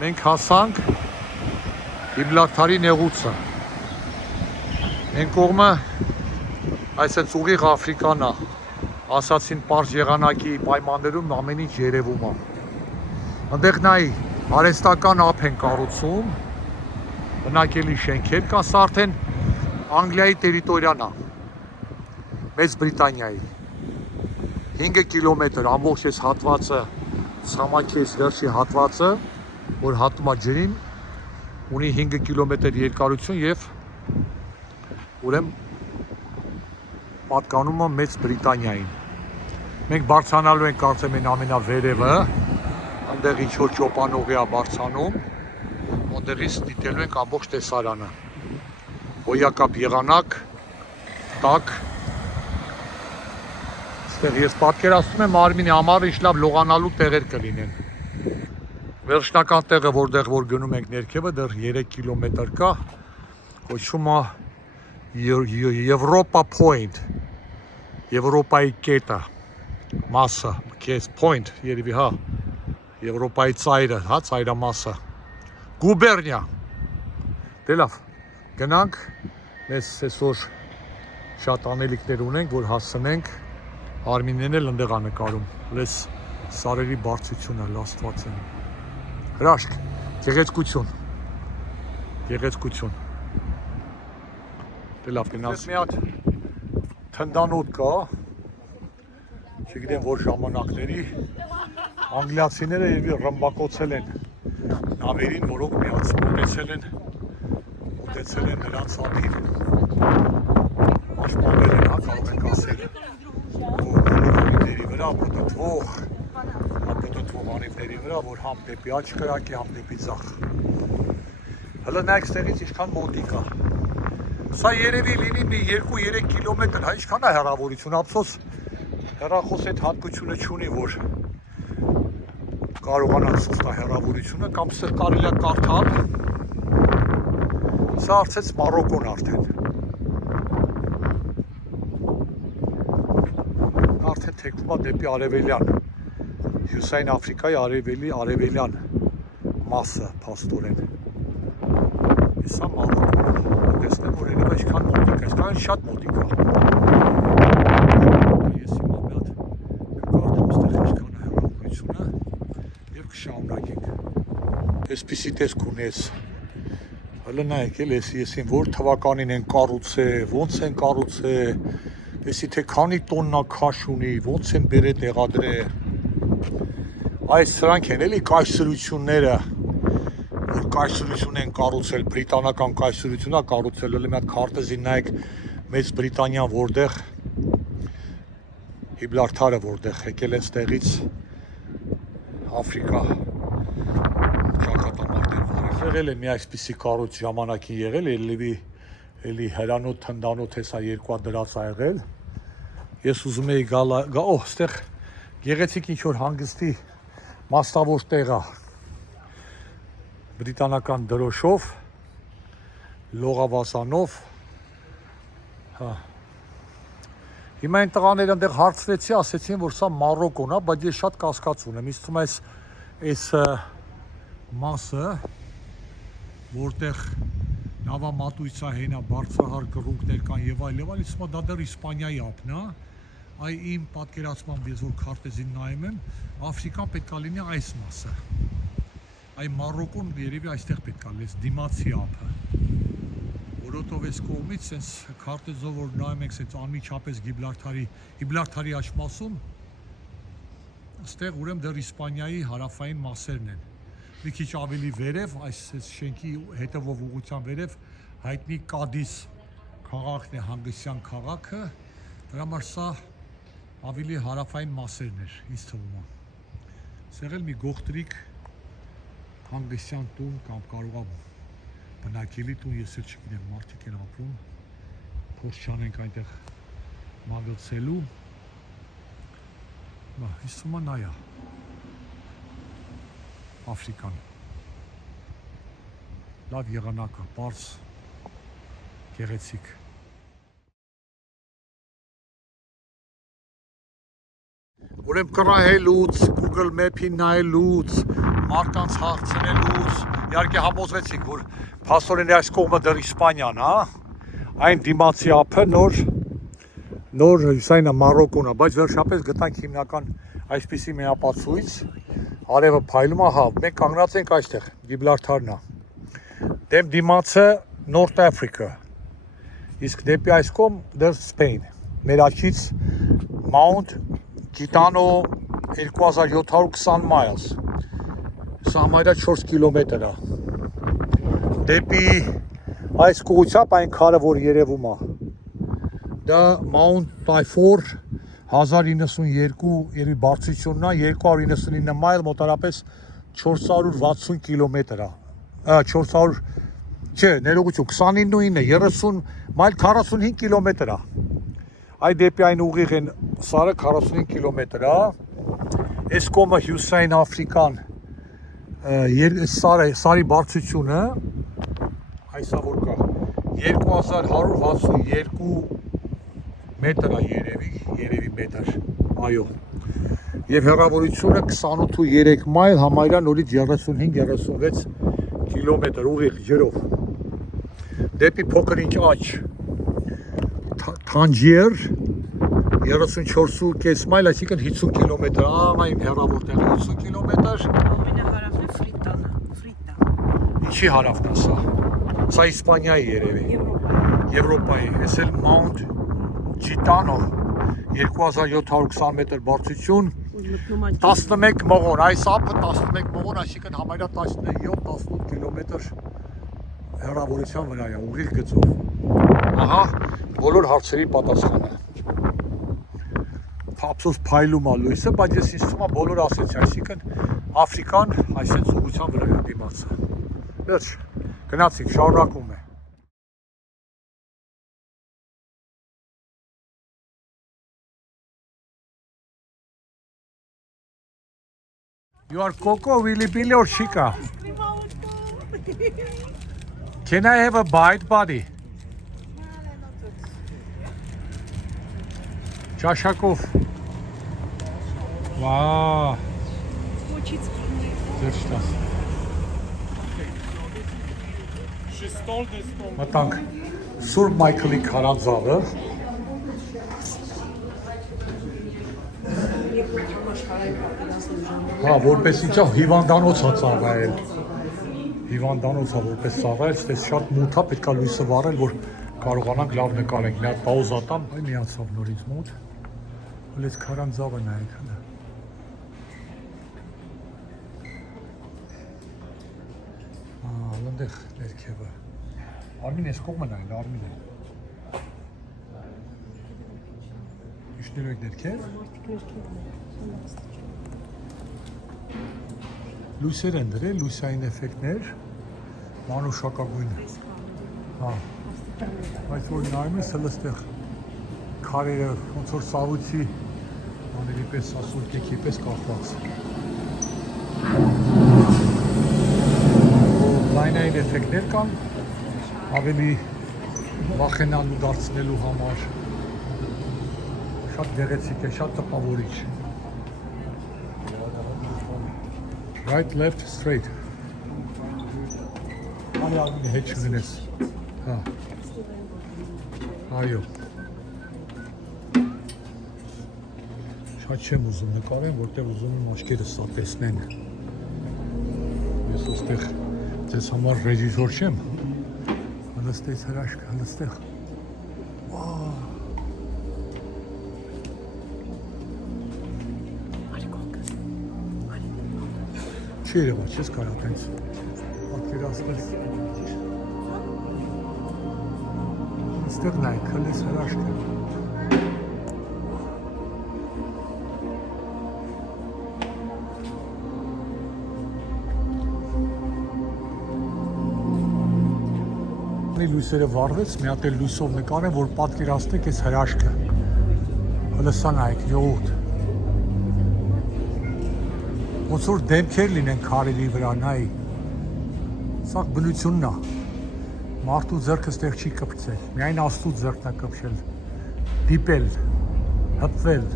Մենք հասանք Գիբրալթարի նեղուցը։ Մենք կողմը այսպես ուղիղ Աֆրիկան է։ Ասացին պարզ եղանակի պայմաններում ամեն ինչ երևում է։ Այնտեղ նայ արհեստական ափ են կառուցում, բնակելի շենքեր կա, սա արդեն Անգլիայի տերիտորիան է, Մեծ Բրիտանիայի։ 5 կիլոմետր ամբողջ այս հատվածը, ցամաքի այս վերջի հատվածը, որ հատում է ջրին, ունի 5 կիլոմետր երկարություն եւ ուրեմն պատկանում է Մեծ Բրիտանիային։ Մենք բարձրանալու ենք կարծեմ այն ամենավերևը, այնտեղ ինչ որ ճոպանուղի է բարձրանում, այնտեղից դիտելու ենք ամբողջ տեսարանը։ Հոյակապ եղանակ, տակ։ Այստեղ ես պատկերացնում եմ Արմինի ամառը ինչ լավ լողանալու տեղեր կլինեն։ Վերջնական տեղը, որտեղ որ գնում ենք ներքևը, դեռ 3 կիլոմետր կա, կոչվում է Եվրոպա Point, Եվրոպայի կետը, մասը, քեզ point, երևի հա, Եվրոպայի ծայրը, հա, ծայրամասը, Գուբերնիա։ Դե լավ, գնանք, մեզ այսօր շատ անելիքներ ունենք, որ հասնենք, Արմինեն էլ ընդեղ է նկարում, լես սարերի բարձրությունը լաստված են։ Հրաշք, գեղեցկություն, գեղեցկություն։ Դե լավ, գնաց։ Մի հատ թնդանոթ կա, չգիտեմ որ ժամանակների, անգլիացիները երևի ռմբակոծել են նավերին, որոնք մոտեցել են նրանց ափին, պաշտպանվել են, հա, կարող ենք ասել, անիվների վրա, պտտվող անիվների վրա, որ համ դեպի աջ կրակի, համ դեպի ձախ։ Հլը նայք ստեղից ինչքան մոտիկ է։ Սա երևի լինի մի 2-3 կիլոմետր, հա ինչքան է հեռավորություն, ափսոս հեռախոս այդ հատկությունը չունի, որ կարողանալ ստա հեռավորությունը, կամ սա կարելի է կարդալ, սա արծեց Մարոկոն արդեն։ Արդեն թեքվում է դեպի արևելյան, Հյուսային Աֆրիկայի արևելյան մասը փաստորեն։ Սա Մարոկոն է, տեսնեմ որ երևի ինչքան մոտիկ է, այսքան շատ մոտիկ է։ Ես հիմա մի հատ կկարդամ ստեղ ինչքան է հեռավորությունը և կշարունակենք։ Այսպիսի տեսք ունես, հələ նայեք էլ եսին որ թվականին են կառուցել, ոնց են կառուցել, եսի թե քանի տոննա քաշ ունի, ոնց են բերել տեղադրել։ Այս սրանք են էլի կայսրությունները, որ կայսրություն են կառուցել, բրիտանական կայսրությունն է կառուցել, հələ մի հատ քարտեզին նայեք Մեծ Բրիտանիան որտեղ, Գիբրալթարը որտեղ եկել են ստեղից Աֆրիկա ճակատամարտեր վարել։ Եղել է մի այսպիսի կառույց ժամանակին եղել, էլի հրանոթ, թնդանոթ հեսա երկու դրած ա եղել։ Ես ուզում էի գալ, ստեղ գեղեցիկ ինչ-որ հանգստի մաստավոր տեղ է, բրիտանական դրոշով, լողավազանով, հա։ Հիմա այն տղաները ընդեղ հարցրեցի, ասեցին, որ սա Մարոկոն է, բայց ես շատ կասկած ունեմ, ինձ թվում է այս մասը, որտեղ նավամատույցահենա, բարձրահար կռունկներ կան եւ այլ, ինձ թվում է դա դեռ Իսպանիայի ափն է, այ իմ պատկերացմամբ ես որ քարտեզին նայում եմ, Աֆրիկան պետք է լինի այս մասը, այ Մարոկոն երևի այստեղ պետք է լինի, դիմացի ափը, որովհետեւ այս կողմից sense քարտեզով որ նայում ենք sense անմիջապես Գիբրալթարի աջ մասում, այստեղ ուրեմն դեռ Իսպանիայի հարավային մասերն են։ Մի քիչ ավելի վերև, այս շենքի հետևով ուղղության վերև հայտնի Կադիս քաղաքն է, հանգստյան քաղաքը, դրա համար սա ավելի հարավային մասերն էր, ինձ թվում է։ Սեղ էլ մի գողտրիկ հանգստյան տուն կամ կարող է բնակելի տուն, ես էլ չգիտեմ, մարդիկ են ապրում, փորձ չանենք այնտեղ մագլցելու, ինձ թվում է նա է Աֆրիկան, լավ եղանակը, պարզ, գեղեցիկ։ Ուրեմն կռահելուց, Google Map-ին նայելուց, մարդկանց հարցնելուց, իհարկե համոզվեցինք, որ փաստորեն այս կողմը դեռ Իսպանիան, հա, այն դիմացի ափը նոր հյուսային Մարոկոն է, բայց վերջապես գտանք հիմնական այսպիսի մի ապացույց, արևը փայլում է, հա, մենք կանգնած ենք այստեղ, Գիբրալթարն է, դեմ դիմացը North Africa, իսկ դեպի այս կողմ դեռ Spain, մեր աչքից Mount Gitano 2720 miles, սա համարյա 4 կիլոմետր է, դեպի այս կողությամբ այն քարը, որ երևում է, դա Mount Taifor 1092 երի բարձրությունն է, 299 մայլ, մոտարապես 460 կիլոմետր է, 400, չէ, ներողություն, 29-ը, 30 մայլ 45 կիլոմետր է, այդ դեպի այն ուղիղ են սարը 45 կիլոմետր է, այս կողմը հյուսային Աֆրիկան, սարի բարձրությունը, այսա որ կա, 2162 մետր է երևի մետր, այո, և հեռավորությունը 28.3 մայլ, համարյա նորից 35-36 կիլոմետր ուղիղ ջրով, դեպի փոքր ինչ աջ, Թանջեր 34.5 մայլ, այսինքն 50 կիլոմետր, ամայն հեռավոր տեղը 50 կիլոմետր, ամենահարավն է Ֆրիտա, ինչի հարավն է սա Իսպանիայի երևի, Եվրոպայի, ես էլ Mount Gitano 2720 մետր բարձրություն, 11 մղոն, այս ափը 11 մղոն, այսինքն համարյա 17-18 կիլոմետր հեռավորության վրա է, ուղիղ գծով, ահա, բոլոր հարցերի պատասխանը, ափսոս փայլում է լույսը, բայց ես ինձ թվում է բոլոր ասեցի, այսինքն Աֆրիկան այսպես ուղղության վրա է դիմացը, վերջ, գնացինք, շարունակում է. You are Coco, Willy Billy or Chica? Can I have a bite, buddy? Chashakov. Wow. She stole this from Մտանք Սուրբ Մայքլի քարանձավը, հա, որպես ինչա հիվանդանոց է ծառայել, հիվանդանոց է որպես ծառայել, ստես շատ մութ է, պետք է լույսը վառել, որ կարողանանք լավ նկարենք, մի հատ պաուզ ատամ, այ միացավ նորից մոտ, ու լեզ քարանձավը նայեք, հլը, լնդեղ ներքևը, Արմին ես կողմը նայել, Արմին է, իշներու եք ներքև, լույսեր են դրել, լույսային էֆեկտներ, մանուշակագույն, բայց որ նայում ես հլը ստեղ քարերը, ոնց որ սավուցի, աների պես ասուր կեքի պես կախված, լայնային էֆեկտներ կան, ավելի վախենալու դարձնելու համար, շատ գեղեցիկ է, շատ տպավորիչ, right, left, straight, անի ալմին հետ չգնես, հա, այո, շատ չեմ ուզում նկարեմ, որտեղ ուզում եմ աչքերս սա տեսնեն, ես ոստեղ ձեզ համար ռեժիսոր չեմ, հլստեց հրաշքը, հլստեղ, չի երևա, չես կարա տենց պատկերացնել, ստեղ նայք, հլես հրաշքը, լույսերը վառվեց, մի հատ էլ լույսով նկարեմ, որ պատկերացնեք այս հրաշքը, հլսա նայք, յոհուտ, ոնց որ դեմքեր լինեն քարերի վրա, նայի, սա բնությունն է, մարդու ձեռքը ստեղ չի կպցել, միայն Աստծու ձեռքն է կպչել, դիպել, հպվել,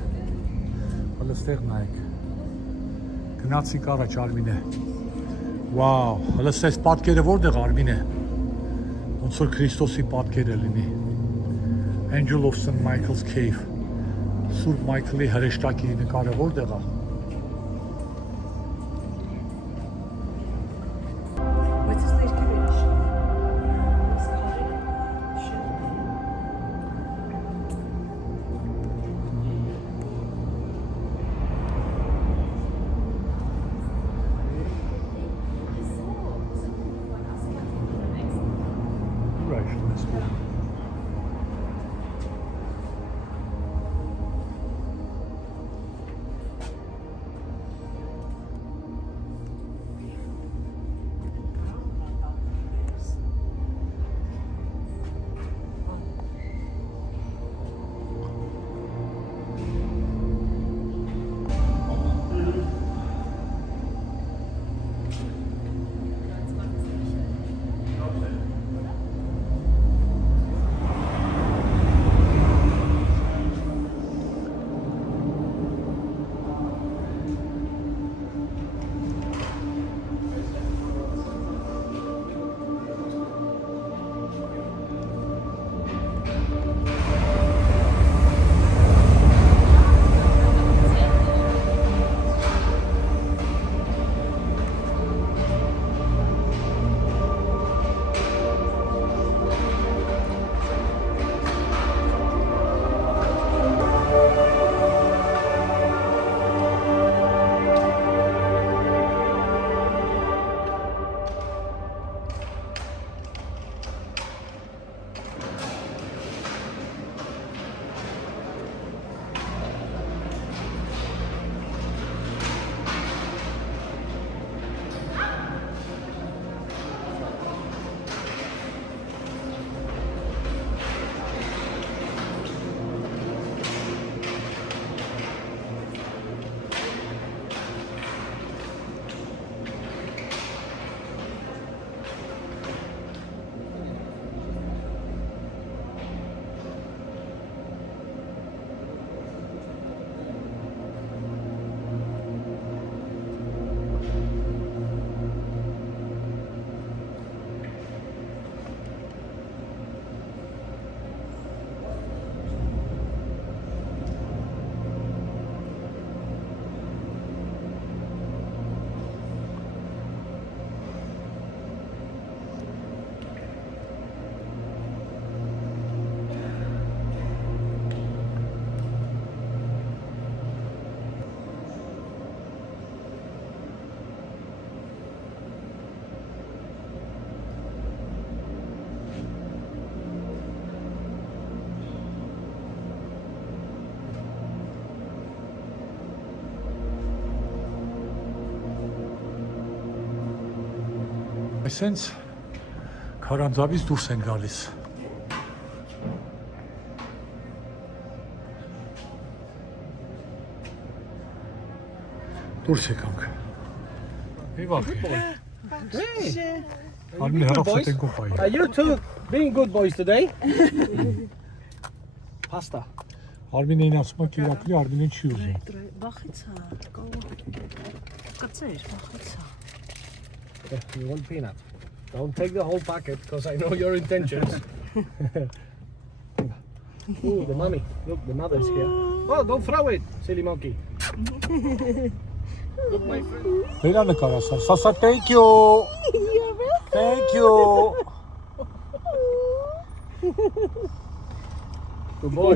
հլը ստեղ նայք, գնացինք առաջ Արմինե, Վաու, հələ այս պատկերը որտեղ Արմին է։ Ոնց որ Քրիստոսի պատկերը լինի։ Angel of St. Michael's Cave։ Սուրբ Մայքլի հրեշտակի նկարը որտեղ է։ Բայց ես ներքև էր շ։ Այսենց քարանձավից դուրս են գալիս։ Դուրս եկանք։ Hey, boy. Արմին հրապսատ են կոպայի։ Are you two being good boys today? Pasta. Արմինեն ասում է կիրակլի, Արմինեն չի ուզում։ Բախից է, կծեր, բախից է։ You want peanut? Don't take the whole packet because I know your intentions. Ooh, the mommy. Look, the mother's here. Oh, don't throw it, silly monkey. Look, my friend. Վերա նկարասա, Սասա, thank you. Thank you. Good boy.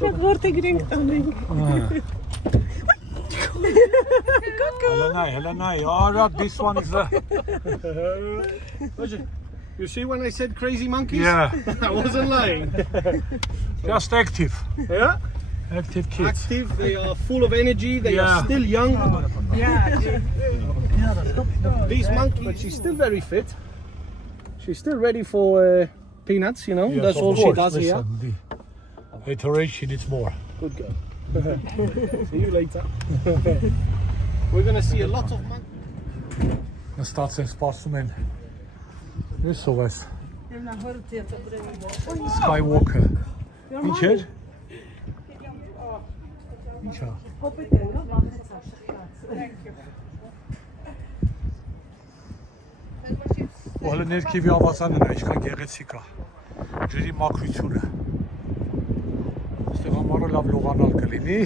Շատ որտեղ գրենք տանենք։ Hello, all right, this one is You see when I said crazy monkeys? yeah, I wasn't lying. just active, Yeah? active kids. Active, they are full of energy, they Yeah. are still young. Yeah. These monkeys, but she's still very fit. She's still ready for peanuts, you know. Yes, That's of all she course, does here. listen, At her age, she needs more. Good girl. See you later. We're gonna see a lot of monkeys. Նստած են սպասում են։ Ես ով ես։ Skywalker։ Ինչ էր։ Ինչա։ Հոպետ են, նո, վախեցա, շղթաց։ Ու հələ ներքևի ավազանը նա ինչքան գեղեցիկ է։ Ջրի մաքրությունը։ Այստեղ ամառը լավ լողանալ կլինի։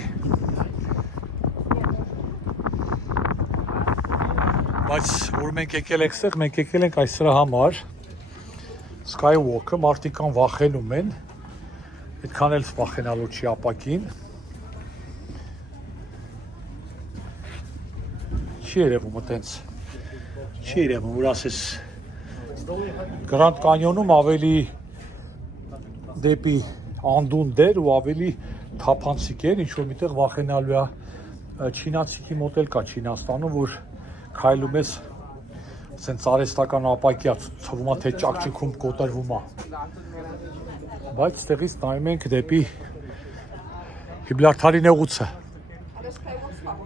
Բայց որ մենք եկել ենք ստեղ, մենք եկել ենք այս սրա համար Skywalk-ը մարդիկ կան վախենում են, այդքան էլ վախենալու չի ապակին։ Չի երևում այտենց, չի երևում, որ ասես Grand Canyon-ում ավելի դեպի անդունդ էր ու ավելի թափանցիկ էր, ինչ-որ միտեղ վախենալու է չինացիքի մոդել կա Չինաստանում, որ քայլում ես սենց արեստական ապակյա ցվում է թե ճակճկում կոտրվում է բայց ստեղից նայում ենք դեպի Հիբլարթարի նեղուցը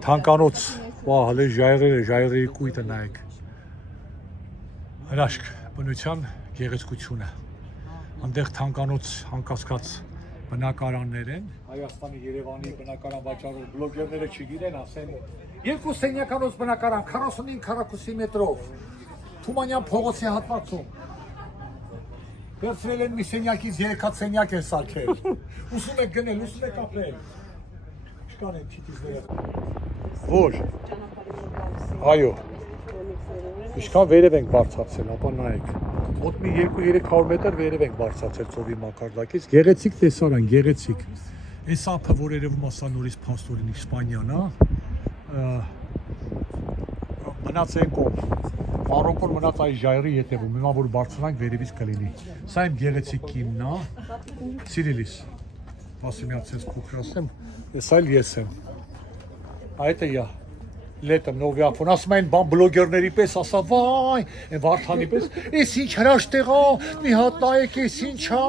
թանկանոց վա հələ ժայռերի կույտը նայեք հրաշք բնության գեղեցկությունը այնտեղ թանկանոց հանկացած բնակարաններ են Հայաստանի Երևանի բնակարան վաճառող բլոգերները չգիտեն ասեն երկու սենյականոց բնակարան 45 քառակուսի մետրով Թումանյան փողոցի հատվածում վերցրել են մի սենյակից 3 հատ սենյակ են սարքել ուսում եք գնել, ուսում եք ապրել չկան են թիթիզները որ այո Ինչքան վերև ենք բարձրացել, ապա նայեք մոտ մի 2-300 մետր վերև ենք բարձրացել ծովի մակարդակից գեղեցիկ տեսարան, գեղեցիկ այս ափը, որ երևում ասա նորից փաստորեն Իսպանիան, մնաց են կողմ Մարոկոն մնաց այս ժայռի ետևում, հիմա որ բարձրանանք վերևից կլինի սա իմ գեղեցիկ կինն է Սիրիլիս ասի միացես փոքր ասեմ ես այլ ես եմ այդ է Լետը նովյապոն, ասում են բան բլոգերների պես, ասա վայ, են Վարդանի պես, ես ինչ հրաշ տեղ ա, մի հատ նայեք, ես ինչ ա,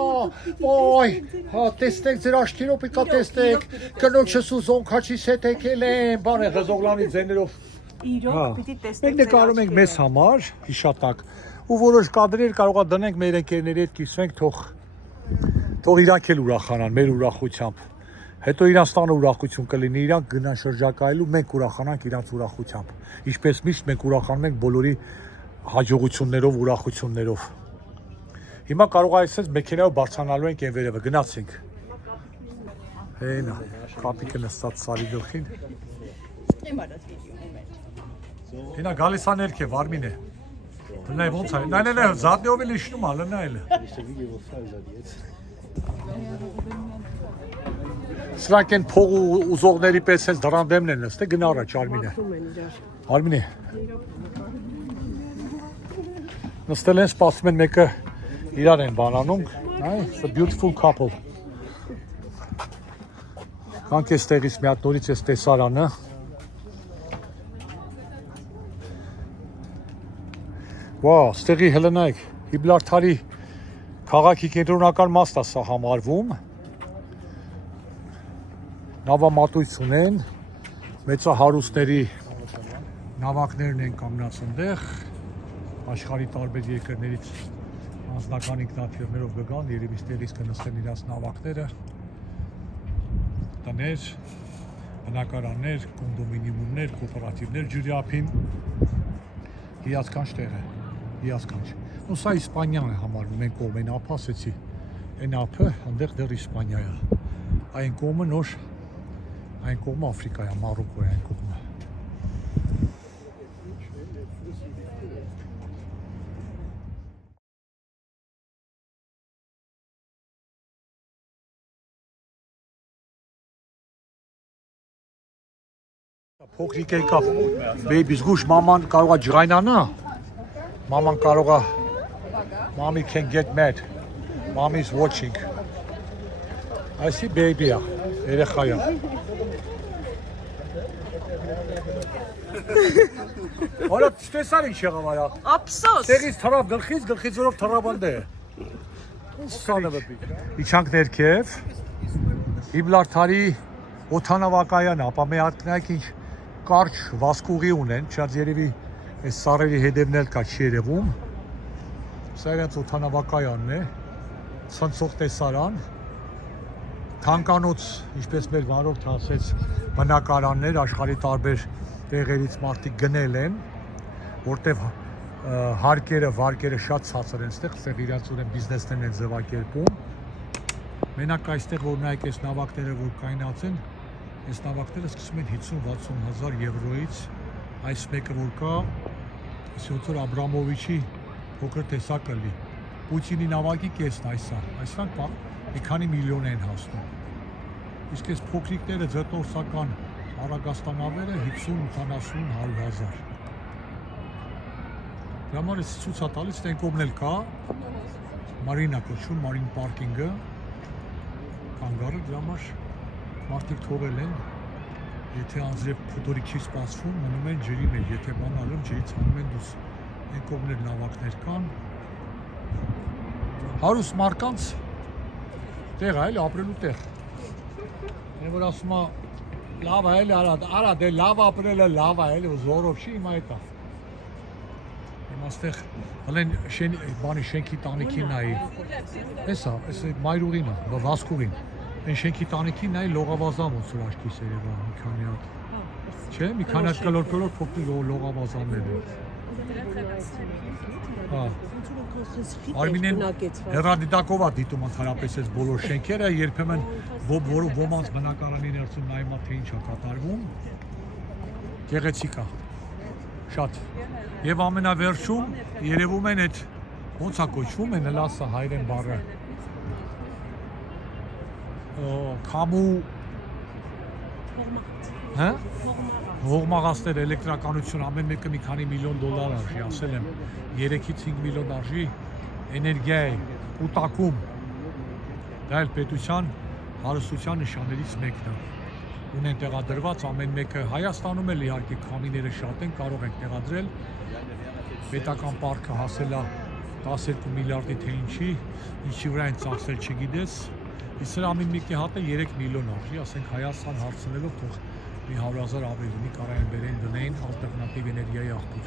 վայ, հա, տեսնեք ձեր աշկերով պիտա տեսնեք, կնոջս ու զոնքաչիս հետ եկել են, բան է Ղզողլանի ձեներով Իրոք պիտի տեսնեք Մենք նկարում ենք մեզ համար, հիշատակ, ու որոշ կադրեր կարող է դնենք մեր ընկերների հետ կիսվենք, թող իրանք էլ ուրախանան, մեր ուրախությամբ Հետո իրանց տանը ուրախություն կլինի, իրանք գնան շրջակայելու, մենք ուրախանանք իրանց ուրախությամբ։ Ինչպես միշտ մենք ուրախանում ենք բոլորի հաջողություններով, ուրախություններով։ Հիմա կարող է այսպես մեքենայով բարձրանալու ենք այն վերևը, գնացինք։ Հենա, կապիկը նստած սարի գլխին։ Հենա գալիս է ներքև, Արմին է։ Լնայ ոնց է։ Նայ, զատնեով էլ իջնում է, լնայել։ Սրանք են փող ուզողների պես հենց դրան դեմն են նստե, գնա առաջ Արմինե։ Արմինե։ Նստել են, սպասում են մեկը իրար են բանանում, it's a beautiful couple։ Կանք ես տեղից մի հատ նորից ես տեսարանը։ Վա, ստեղի հելնայք, Հիբլարթարի քաղաքի կենտրոնական մասն է սա համարվում։ Նավամատույց ունեն, մեծահարուստների նավակներն են կանգնած այնտեղ, աշխարհի տարբեր երկրներից անձնական ինքնաթիռներով կգան, երևի ստեղից կնստեն իրաց նավակները, տներ, բնակարաններ, կոնդոմինիումներ, կոոպերատիվներ ջրի ափին, հիասքանչ տեղ է, հիասքանչ։ Ու սա Իսպանիան է համարվում, մենք կողմ են ափ ասեցի, այն ափը այնտեղ դեռ Իսպանիա է, այն կողմը նոր Այն կողմը Աֆրիկա է, Մարոկո է այն կողմը։ Փոքրիկ եկավ, baby, զգուշ, մաման կարող է ջղայնանա, մաման կարող է, mommy can get mad, mommy is watching։ Այսի baby է, երեխա է։ Որա տեսար ինչ եղավ արա։ Ափսոս։ Տեղից թռավ գլխից որով թռավանդե։ Իջանք ներքև։ Հիբլարթարի օդանավակայանը, ապա մի հատ նայեք ինչ կարճ վասկուղի ունեն, չած երևի այս սարերի հետևն էլ կա չի երևում։ Սա իրենց օդանավակայանն է, ցնցող տեսարան։ թանկանոց, ինչպես մեր վարորդը ասեց, բնակարաններ աշխարհի տարբեր տեղերից մարդիկ գնել են, որտեղ վարկերը շատ ցածր են ստեղ իրաց ուրեմն բիզնեսներն են ձևակերպում։ Մենակ այստեղ որ նայեք այս նավակները որ կայնած են, այս նավակները սկսում են 50-60 հազար եվրոից, այս մեկը որ կա, այսօր Աբրամովիչի փոքր տեսակը լի։ Պուտինի նավակի կեսն այսքան մի քանի միլիոն են հասնում։ Իսկ այս փոքրիկները ձեռտորսական արագաստանավերը 50-80-100 հազար։ Դրա համար ես ցույց տալիս են կողմնել կա մարինա կոչվում, մարին պարկինգը կանգառը, դրա համար մարդիկ թողել են, եթե անձրև փոթորիկ չի սպասվում, մնում են ջրի մեջ, եթե բան ալում ջրից հանում են դուրս, են կողմներ նավակներ կան, հարուստ մարկանց տեղ է, ապրելու տեղ, են որ ասում է, լավ է, արա դե լավ ապրելը լավ է, զորով չի հիմա էտա, այստեղ հլեն բանի շենքի տանիքին նայի, էսա, մայրուղին է, վասկուղին, են շենքի տանիքին նայի լողավազան ոնց որ աչքիս երևա մի քանի հատ, չէ, մի քանի հատ կլոր փոքր լողավազաններ են, Արմինեն հեռադիտակով է դիտում ընդհանրապես այս բոլոր շենքերը, երբեմն ոմանց բնակարանի ներսում նայում է թե ինչ է կատարվում, գեղեցիկ է, շատ, եւ ամենավերջում երևում են այդ ոնց է կոչվում են լասը հայերեն բառը, քամու, հա? Հողմաղացներ, էլեկտրականություն, ամեն մեկը մի քանի միլիոն դոլար արժի, ասել եմ, 3-ից 5 միլիոն արժի էներգիայի, կուտակում, դա էլ պետության հարստության նշաններից մեկն է, ունեն տեղադրված, ամեն մեկը Հայաստանում էլ իհարկե քամիները շատ են, կարող ենք տեղադրել, պետական պարկը հասել է 12 միլիարդի թե ինչի վրա են ծախսել չգիտես, իսկ սրա ամեն մեկի հատը 3 միլիոն արժի, ասենք Հայաստան հարցնելով թող մի 100,000 ավելի կարային բերեն դնեին ալտերնատիվ էներգիայի աղբյուր։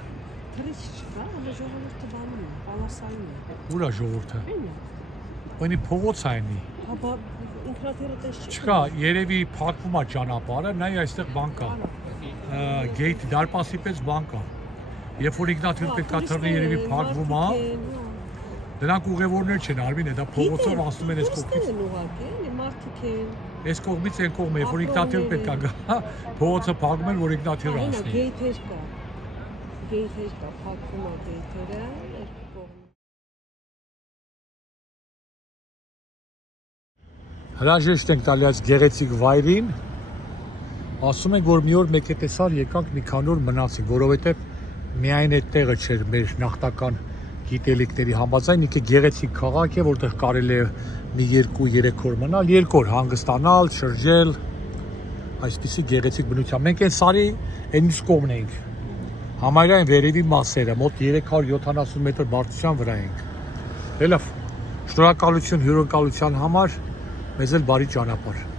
Թրիչ չկա, αλλά ժողովուրդը բանում է, պալասային է։ Ուր է ժողովուրդը։ Բանի փողոց այնի։ Հապա ինքնաթիռը տես չկա, երևի փակվում է ճանապարհը, նայ այստեղ բան կա։ Գեյթ դարպասի պես բան կա։ Երբ որ ինքնաթիռ պետք է թռնի երևի փակվում է։ Դրանք ուղևորներ չեն, Արմինե, դա փողոցով անցնում են այս կողմից։ Մարդիկ են։ Այս կողմից են կողմ, երբ որ ինքնաթիռ պետք է գա, փողոցը փակում են, որ ինքնաթիռը անցնի։ Գեյթեր կա։ Գեյթեր կա, փակվում է գեյթերը, երկու կողմ։ Հրաժեշտ ենք տալի այս գեղեցիկ վայրին։ Ասում ենք, որ մի օր մեկ է տեսար եկանք մի քանի օր մնացինք, որովհետև միայն այդ տեղը չէր մեր նախտական գիտելիքների համաձայն, ինքը գեղեցիկ քաղաք է, որտեղ կարելի է մի 2-3 օր մնալ, 2 օր հանգստանալ, շրջել, այսպիսի գեղեցիկ բնության։ Մենք այն սարի այն մյուս կողմն էինք, համարյա այն վերևի մասերը, մոտ 370 մետր բարձրության վրա ենք։ Լավ, շնորհակալություն հյուրընկալության համար, մեզ էլ բարի ճանապարհ։